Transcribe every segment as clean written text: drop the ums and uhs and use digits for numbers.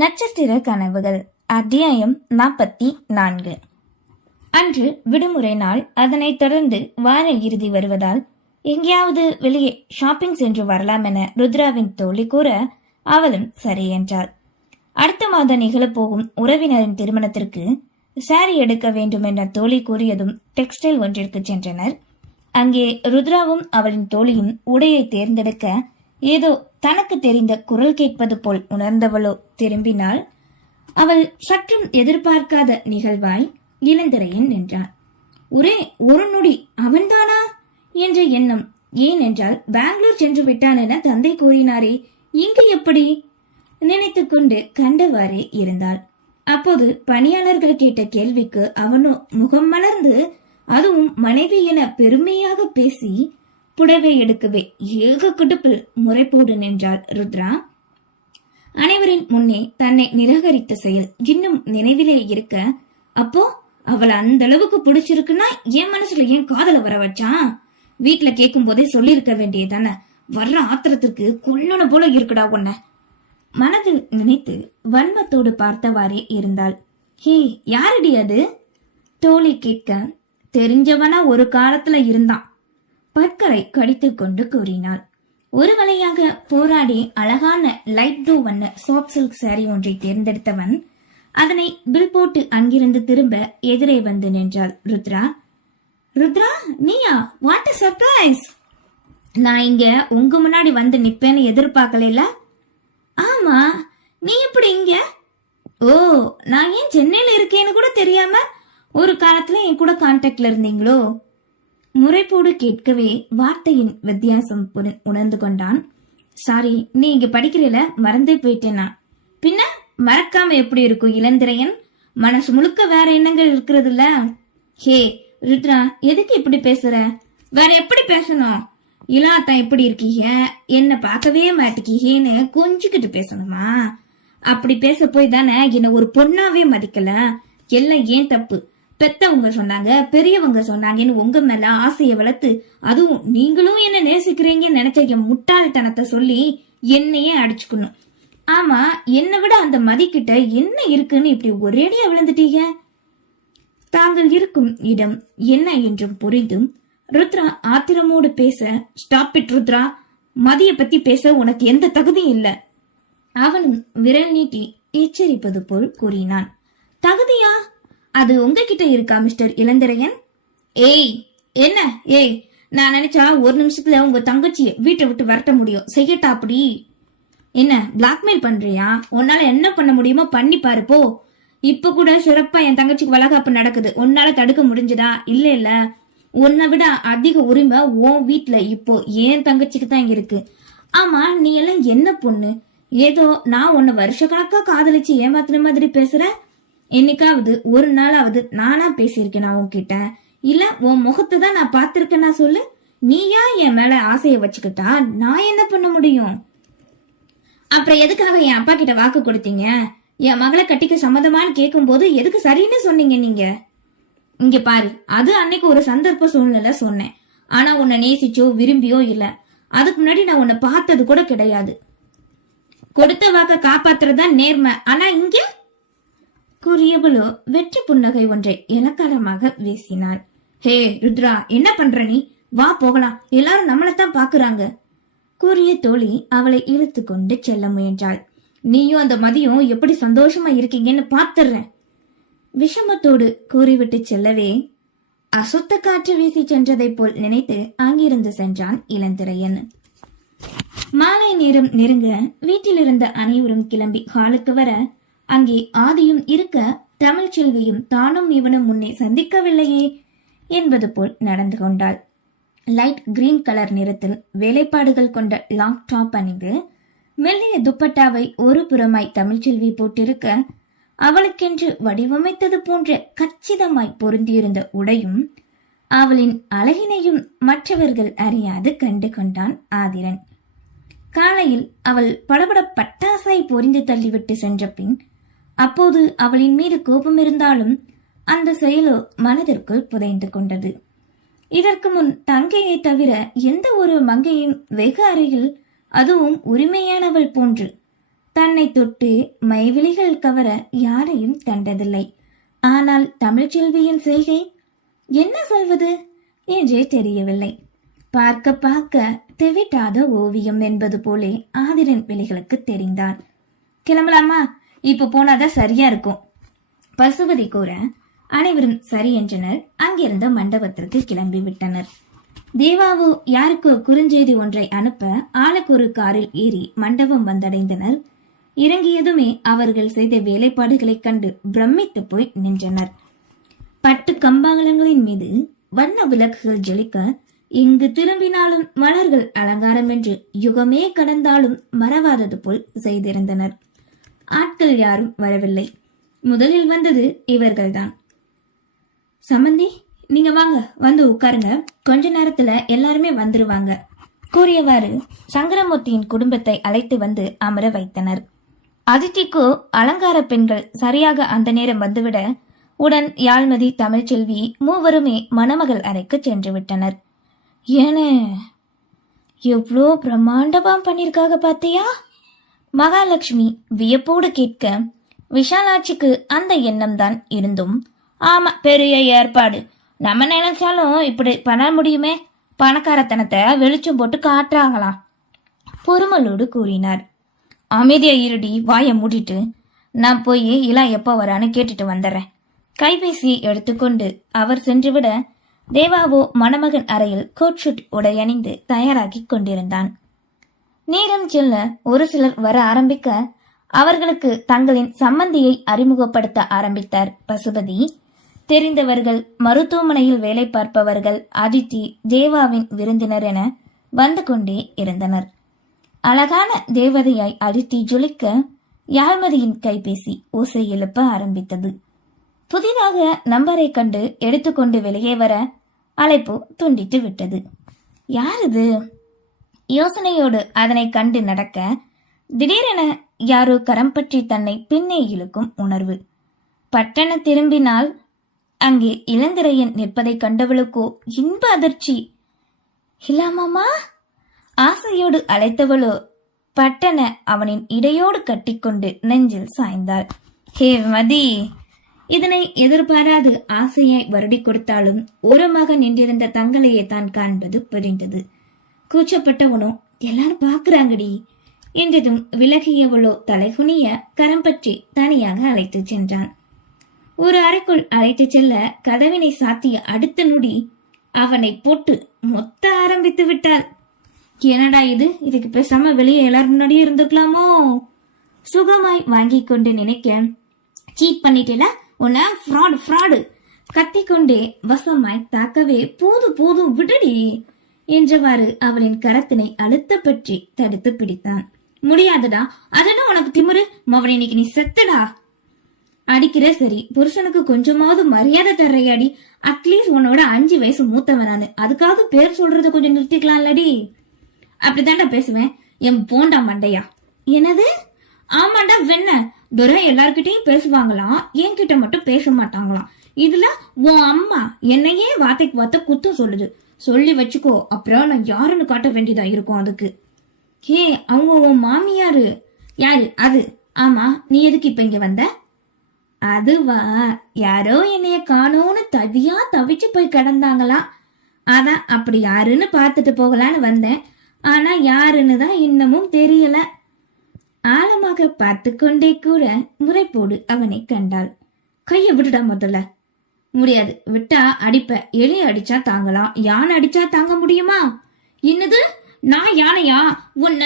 நட்சத்திர கனவுகள் அத்தியாயம் 44. அன்று விடுமுறை நாள். அதனைத் தொடர்ந்து வார இறுதி வருவதால் எங்கேயாவது வெளியே ஷாப்பிங் சென்று வரலாம் என ருத்ராவின் தோழி கூற அவளும் சரி என்றாள். அடுத்த மாதம் நிகழப்போகும் உறவினரின் திருமணத்திற்கு சாரி எடுக்க வேண்டும் என்ற தோழி கூறியதும் டெக்ஸ்டைல் ஒன்றிற்கு சென்றனர். அங்கே ருத்ராவும் அவளின் தோழியும் உடையை தேர்ந்தெடுக்க ஏதோ தனக்கு தெரிந்த குரல் கேட்பது போல் உணர்ந்தவளோ திரும்பினாள். அவள் சற்றும் எதிர்பார்க்காத நிகழ்வாய் இளந்திரையன் நின்றான். ஒரே ஒரு நொடி அவன்தானா என்ற எண்ணம். ஏனென்றால் பெங்களூர் சென்று விட்டான் என தந்தை கூறினாரே, இங்கு எப்படி நினைத்துக் கொண்டு கண்டவாறே இருந்தாள். அப்போது பணியாளர்கள் கேட்ட கேள்விக்கு அவனோ முகம் மலர்ந்து, அதுவும் மனைவி என பெருமையாக பேசி புடவை எடுக்கவே ஏக குடுப்பில் முறைப்போடு நின்றாள் ருத்ரா. அனைவரின் முன்னே தன்னை நிராகரித்த செயல் இன்னும் நினைவிலே இருக்க, அப்போ அவளை அந்த அளவுக்கு பிடிச்சிருக்குன்னா என் மனசுல ஏன் காதல வர வச்சான்? வீட்டுல கேட்கும் போதே சொல்லிருக்க வேண்டியதானே. வர்ற ஆத்திரத்திற்கு கொல்லணு போல இருக்குடா உன்ன மனதில் நினைத்து வன்மத்தோடு பார்த்தவாறே இருந்தாள். ஹே, யாரடி அது? தோழி கேட்க, தெரிஞ்சவனா ஒரு காலத்துல இருந்தான், பற்களை கடித்து கொண்டு கூறினாள். ஒரு வழியாக போராடி அழகான லைட் ப்ளூ வண்ண சாஃப்ட் சில்க் சாரி ஒன்றை தேர்ந்தெடுத்தவன் அதனை பில் போட்டு அங்கிருந்து திரும்ப எதிரே வந்து நின்றாள் ருத்ரா. ருத்ரா, நீயா? What a surprise! நான் இங்க உங்க முன்னாடி வந்து நிப்பேன்னு எதிர்பார்க்கல. ஆமா, நீ எப்படி இங்க? ஓ, நான் ஏன் சென்னையில இருக்கேன்னு கூட தெரியாம ஒரு காலத்துல என் கூட கான்டாக்ட்ல இருந்தீங்களோ? முறைப்போடு கேட்கவே வார்த்தையின் வித்தியாசம் உணர்ந்து கொண்டான். சாரி, நீ இங்க படிக்கிறீல, மறந்தே போயிட்டேனா? பின்ன மறக்காம எப்படி இருக்கும் இளந்திரையன்? மனசு முழுக்க வேற எண்ணங்கள் இருக்கிறது இல்ல. ஹே ருத்ரா, எதுக்கு இப்படி பேசுற? வேற எப்படி பேசணும்? இளாத்தான் எப்படி இருக்கீங்க, என்ன பார்க்கவே மாட்டேங்கன்னு கொஞ்சிக்கிட்டு பேசணுமா? அப்படி பேச போய் தானே என்ன ஒரு பொண்ணாவே மதிக்கல. எல்லாம் ஏன் தப்பு. பெத்தவங்க சொன்னாங்க, பெரியவங்க சொன்னாங்கன்னு உங்க மேல ஆசைய வளர்த்து, அதுவும் நீங்களும் என்ன நேசிக்கிறீங்கன்னு நினைச்ச என் முட்டாள்தனத்தை சொல்லி என்னையே அடிச்சுக்கணும். ஆமா, என்னை விட அந்த மதிக்கிட்ட என்ன இருக்குன்னு இப்படி ஒரேடியா விழுந்துட்டீங்க? தாங்கள் இருக்கும் இடம் என்ன என்றும் புரிந்தும் ருத்ரா ஆத்திரமோடு பேச, ஸ்டாப் இட் ருத்ரா, மதிய பத்தி பேச உனக்கு எந்த தகுதியும் இல்ல. அவனும் விரல் நீட்டி எச்சரிப்பது போல் கூறினான். தகுதியா? அது உங்ககிட்ட இருக்கா மிஸ்டர் இளந்திரையன்? ஏய், என்ன? ஏய், நான் நினைச்சா ஒரு நிமிஷத்துல உங்க தங்கச்சிய வீட்டை விட்டு விரட்ட முடியும். செய்யட்டா அப்படி? என்ன பிளாக்மெயில் பண்றியா? உன்னால என்ன பண்ண முடியுமோ பண்ணி பாரு போ. இப்ப கூட சிறப்பா என் தங்கச்சிக்கு வளகாப்பு நடக்குது, உன்னால தடுக்க முடிஞ்சதா? இல்ல இல்ல, உன்னை விட அதிக உரிமை உன் வீட்டுல இப்போ என் தங்கச்சிக்கு தான் இருக்கு. ஆமா, நீ எல்லாம் என்ன பொண்ணு? ஏதோ நான் உன்னை வருஷ கணக்கா காதலிச்சு ஏமாத்துன மாதிரி பேசுற. என்னைக்காவது ஒரு நாளாவது நானா பேசியிருக்கேன் உன்கிட்ட? இல்ல உன் முகத்தை தான் நான் பாத்திருக்கேன்னா சொல்லு. நீயா என் மேல ஆசைய வச்சுக்கிட்டா நான் என்ன பண்ண முடியும்? அப்புறம் எதுக்காக என் அப்பா கிட்ட வாக்கு கொடுத்தீங்க? என் மகளை கட்டிக்க சம்மதமானு கேட்கும் போது எதுக்கு சரின்னு சொன்னீங்க நீங்க? இங்க பாரு, அது அன்னைக்கு ஒரு சந்தர்ப்ப சூழ்நிலை சொன்னேன். ஆனா உன்னை நேசிச்சோ விரும்பியோ இல்ல. அதுக்கு முன்னாடி நான் உன்னை பார்த்தது கூட கிடையாது. கொடுத்த வாக்க காப்பாத்துறதுதான் நேர்மை. ஆனா இங்க கூறியவளோ வெற்றி புன்னகை ஒன்றை இலக்காரமாக வீசினாள். ஹே ருத்ரா, என்ன பண்ற நீ? வா போகலாம், எல்லாரும் நம்மளைத்தான் பாக்குறாங்க கூறிய தோழி அவளை இழுத்து கொண்டு செல்ல முயன்றாள். நீயும் அந்த மதியம் எப்படி சந்தோஷமா இருக்கீங்கன்னு பாத்துறேன் விஷமத்தோடு கூறிவிட்டு செல்லவே அசுத்த காற்று வீசி சென்றதை போல் நினைத்து அங்கிருந்து சென்றான் இளந்திரையன். மாலை நேரம் நெருங்க வீட்டில் இருந்த அனைவரும் கிளம்பி ஹாலுக்கு வர, அங்கே ஆதியும் இருக்க தமிழ்ச்செல்வியும் தானும் இவனும் முன்னே சந்திக்கவில்லையே என்பது போல் நடந்து கொண்டாள். லைட் கிரீன் கலர் நிறத்தில் வேலைப்பாடுகள் கொண்ட லாங் டாப் அணிந்து மெல்லிய துப்பட்டாவை ஒரு புறமாய் தமிழ்ச்செல்வி போட்டிருக்க, அவளுக்கென்று வடிவமைத்தது போன்ற கச்சிதமாய் பொருந்தியிருந்த உடையும் அவளின் அழகினையும் மற்றவர்கள் அறியாது கண்டு கொண்டான் ஆதிரன். காலையில் அவள் படபட பட்டாசாய் பொறிந்து தள்ளிவிட்டு சென்ற பின் அப்போது அவளின் மீது கோபம் இருந்தாலும் அந்த செயலோ மனதிற்குள் புதைந்து கொண்டது. இதற்கு முன் தங்கையை தவிர எந்த ஒரு மங்கையும் வெகு அருகில், அதுவும் உரிமையானவள் போன்று தன்னை தொட்டு மைவிழிகள் கவர யாரையும் கண்டதில்லை. ஆனால் தமிழ்ச்செல்வியின் செய்கை என்ன சொல்வது என்றே தெரியவில்லை. பார்க்க பார்க்க தெவிட்டாத ஓவியம் என்பது போலே ஆதிரன் விழிகளுக்கு தெரிந்தான். கிளம்பலாமா? இப்ப போனாதான் சரியா இருக்கும் பசுபதி கூற அனைவரும் சரி என்றனர். அங்கிருந்த மண்டபத்திற்கு கிளம்பி விட்டனர். தேவாவு யாருக்கோ குறுஞ்செய்தி ஒன்றை அனுப்ப ஆளுக்கு ஒரு காரில் ஏறி மண்டபம் வந்தடைந்தனர். இறங்கியதுமே அவர்கள் செய்த வேலைப்பாடுகளைக் கண்டு பிரமித்து போய் நின்றனர். பட்டு கம்பாங்களங்களின் மீது வண்ண விளக்குகள் ஜொலிக்க, எங்கு திரும்பினாலும் மலர்கள் அலங்காரம் என்று யுகமே கடந்தாலும் மறவாதது போல் செய்திருந்தனர். ஆட்கள் யாரும் வரவில்லை. முதலில் வந்தது இவர்கள்தான். சம்பந்தி, நீங்க வாங்க, வந்து உட்காருங்க, கொஞ்ச நேரத்துல எல்லாருமே வந்துருவாங்க கூறியவாறு சங்கரமூர்த்தியின் குடும்பத்தை அழைத்து வந்து அமர வைத்தனர். அதித்திக்கு அலங்கார பெண்கள் சரியாக அந்த நேரம் வந்துவிட உடன் யாழ்மதி, தமிழ்ச்செல்வி மூவருமே மணமகள் அறைக்கு சென்று விட்டனர். ஏனே, எவ்வளோ பிரம்மாண்டமா பண்ணிருக்காக பாத்தியா? மகாலட்சுமி வியப்போடு கேட்க, விஷாலாட்சிக்கு அந்த எண்ணம் தான் இருந்தும், ஆமா, பெரிய ஏற்பாடு, நம்ம நினைச்சாலும் இப்படி பண்ண முடியுமே, பணக்காரத்தனத்தை வெளிச்சம் போட்டு காட்டுறாங்களாம் பொறுமலோடு கூறினார். அமைதியா இருடி, வாயை மூடிட்டு, நான் போய் இலா எப்போ வரான்னு கேட்டுட்டு வந்துடுறேன். கைபேசியை எடுத்துக்கொண்டு அவர் சென்றுவிட தேவாவோ மணமகன் அறையில் கோட் ஷூட் உடையணிந்து தயாராகி கொண்டிருந்தான். நேரம் செல்ல ஒரு சிலர் வர ஆரம்பிக்க அவர்களுக்கு தங்களின் சம்பந்தியை அறிமுகப்படுத்த ஆரம்பித்தார் பசுபதி. தெரிந்தவர்கள், மருத்துவமனையில் வேலை பார்ப்பவர்கள், அதித்தி, தேவாவின் விருந்தினர் என வந்து கொண்டே இருந்தனர். அழகான தேவதையாய் அதித்தி ஜொலிக்க யாழ்மதியின் கைபேசி ஓசை எழுப்ப ஆரம்பித்தது. புதிதாக நம்பரை கண்டு எடுத்துக்கொண்டு வெளியே வர அழைப்பு துண்டித்து விட்டது. யாரது? யோசனையோடு அதனை கண்டு நடக்க திடீரென யாரோ கரம் பற்றி தன்னை பின்னே இழுக்கும் உணர்வு. பட்டண திரும்பினால் அங்கே இளந்திரையன் நிற்பதை கண்டவளுக்கோ இன்ப அதிர்ச்சி. இல்லாமாமா ஆசையோடு அழைத்தவளோ பட்டன அவனின் இடையோடு கட்டிக்கொண்டு நெஞ்சில் சாய்ந்தாள். ஹே மதி! இதனை எதிர்பாராது ஆசையாய் வருடி கொடுத்தாலும் ஓரமாக நின்றிருந்த தங்களையே தான் காண்பது புரிந்தது. கூச்சப்பட்டவனோ எல்லாரும் பாக்குறாங்கடி என்றதும் விலகியவளோ தலைகுனிய கரம் பற்றி தனியாக அழைத்து சென்றான். ஒரு அறைக்குள் அழைத்து செல்ல கதவினை சாத்திய அடுத்த நொடி அவனை போட்டு மொத்த ஆரம்பித்து விட்டாள். என்னடா இது, இதுக்கு பேசாம வெளியே எல்லாரும் முன்னாடியே இருந்துக்கலாமோ? சுகமாய் வாங்கி கொண்டு நினைக்க, சீட் பண்ணிட்டேல உன்ன, ஃப்ராடு கத்திக்கொண்டே வசமாய் தாக்கவே, போதும் விடுடி என்றவாறு அவளின் கரத்தினை அழுத்த பற்றி தடுத்து பிடித்தான். முடியாதுடா, அதெல்லாம் உனக்கு திமிரு, மவனை இன்னைக்கு நீ செத்துடா. அடிக்கிற சரி, புருஷனுக்கு கொஞ்சமாவது மரியாதை தர்றையாடி, அட்லீஸ்ட் உன்னோட 5 வயசு மூத்தவன் நானு, அதுக்காக பேர் சொல்றத கொஞ்சம் நிறுத்திக்கலாம்லடி. அப்படித்தாண்டா பேசுவேன் என் போண்டா மண்டையா. என்னது? ஆமாண்டா வெண்ண, துரை எல்லார்கிட்டையும் பேசுவாங்களாம், என்கிட்ட மட்டும் பேச மாட்டாங்களாம். இதுல உன் அம்மா என்னையே வார்த்தைக்கு வார்த்தை குத்தம் சொல்லுது. சொல்லி வச்சுக்கோ, அப்புறம் நான் யாருன்னு காட்ட வேண்டியதா இருக்கும் அதுக்கு. ஏ, அவங்க உன் மாமியாரு? யாரு அது? ஆமா, நீ எதுக்கு இப்ப இங்க வந்த? அதுவா, யாரோ என்னைய காணோன்னு தவிச்சு போய் கிடந்தாங்களா, அதான் அப்படி யாருன்னு பாத்துட்டு போகலான்னு வந்தேன். ஆனா யாருன்னு தான் இன்னமும் தெரியல. ஆழமாக பார்த்து கொண்டே கூட முறைப்போடு அவனை கண்டாள். கைய விட்டுடா முதல்ல. முடியாது, விட்டா அடிப்ப. எலி அடிச்சா தாங்கலாம், யானை அடிச்சா தாங்க முடியுமா? என்னது, நான் யானையா? உன்ன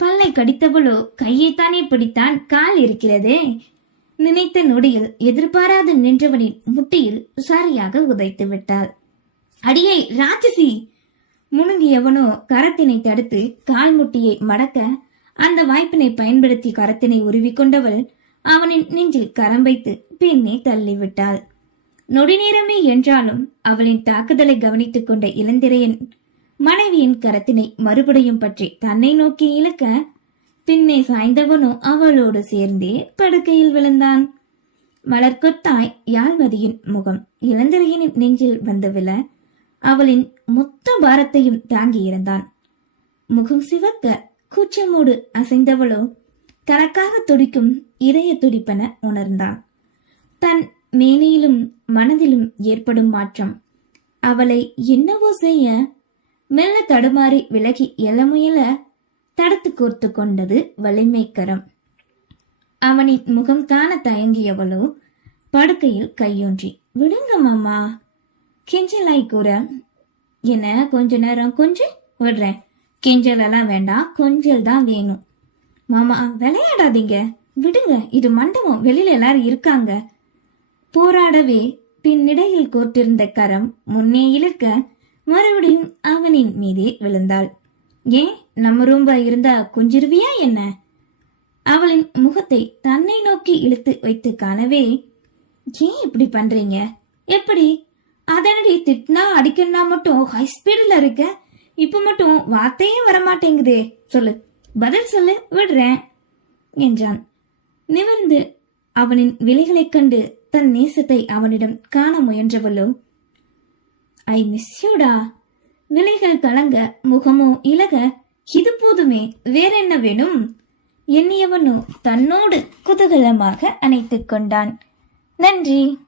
பல்லை கடித்தவளோ கையைத்தானே பிடித்தான், கால் இருக்கிறதே. நினைத்த நொடியில் எதிர்பாராது நின்றவனின் முட்டியில் சரியாக உதைத்து விட்டாள். அடியை ராட்சசி! முணுங்கியவனோ கரத்தினை தடுத்து கால் முட்டியை மடக்க, அந்த வாய்ப்பினை பயன்படுத்தி கரத்தினை உருவிக்கொண்டவள் அவனின் நெஞ்சில் கரம் வைத்து பின்னே தள்ளிவிட்டாள். நொடி நேரமே என்றாலும் அவளின் தாக்குதலை கவனித்துக் கொண்ட இளந்திரையன் மனைவியின் கரத்தினை மறுபடியும் பற்றி தன்னை நோக்கி இழுக்க, பின்னே சாய்ந்தவனோ அவளோடு சேர்ந்தே படுக்கையில் விழுந்தான். மலர்கொத்தாய் யாழ்மதியின் முகம் இளந்திரையனின் நெஞ்சில் வந்து விழ அவளின் மொத்த பாரத்தையும் தாங்கியிருந்தான். முகம் சிவக்க கூச்சமோடு அசைந்தவளோ கணக்காக துடிக்கும் இதய துடிப்பென உணர்ந்தான். தன் மேனியிலும் மனதிலும் ஏற்படும் மாற்றம் அவளை என்னவோ செய்ய மெல்ல தடுமாறி விலகி எழ முயல தடுத்து கோர்த்து கொண்டது வலிமைக்கரம். அவனின் முகம் காண தயங்கியவளோ படுக்கையில் கையொன்றி, விடுங்க மாமா கெஞ்சலாய் கூற, என்ன கொஞ்ச நேரம் கொஞ்சம் விடுறேன், கெஞ்சல் எல்லாம் வேண்டாம், கொஞ்சல் தான் வேணும். மாமா விளையாடாதீங்க, விடுங்க, இது மண்டபம், வெளியில எல்லாரும் இருக்காங்க. போராடவே பின்னிடையில் கோர்த்திருந்த கரம் முன்னே இழுக்க மறுபடியும் அவனின் மீதே விழுந்தாள். ஏன் நம்ம ரூம்பா இருந்தா குஞ்சிருவியா என்ன? அவளின் முகத்தை தன்னை நோக்கி இழுத்து வைத்து காணவே, ஏன் இப்படி பண்றீங்க? எப்படி அதனடி திட்டினா அடிக்கணும்னா மட்டும் ஹை ஸ்பீடுல இருக்க, இப்ப மட்டும் வார்த்தையே வரமாட்டேங்குதே, சொல்லு, பதில் சொல்லு, விடுறேன் என்றான். நிமிர்ந்து அவனின் விழிகளைக் கண்டு தன் நேசத்தை அவனிடம் காண முயன்றவளோ, ஐ மிஸ் யூடா. விழிகள் கலங்க முகமோ இலக, இது போதுமே, வேற என்ன வேணும் எண்ணியவனோ தன்னோடு குதூகலமாக அணைத்துக் கொண்டான். நன்றி.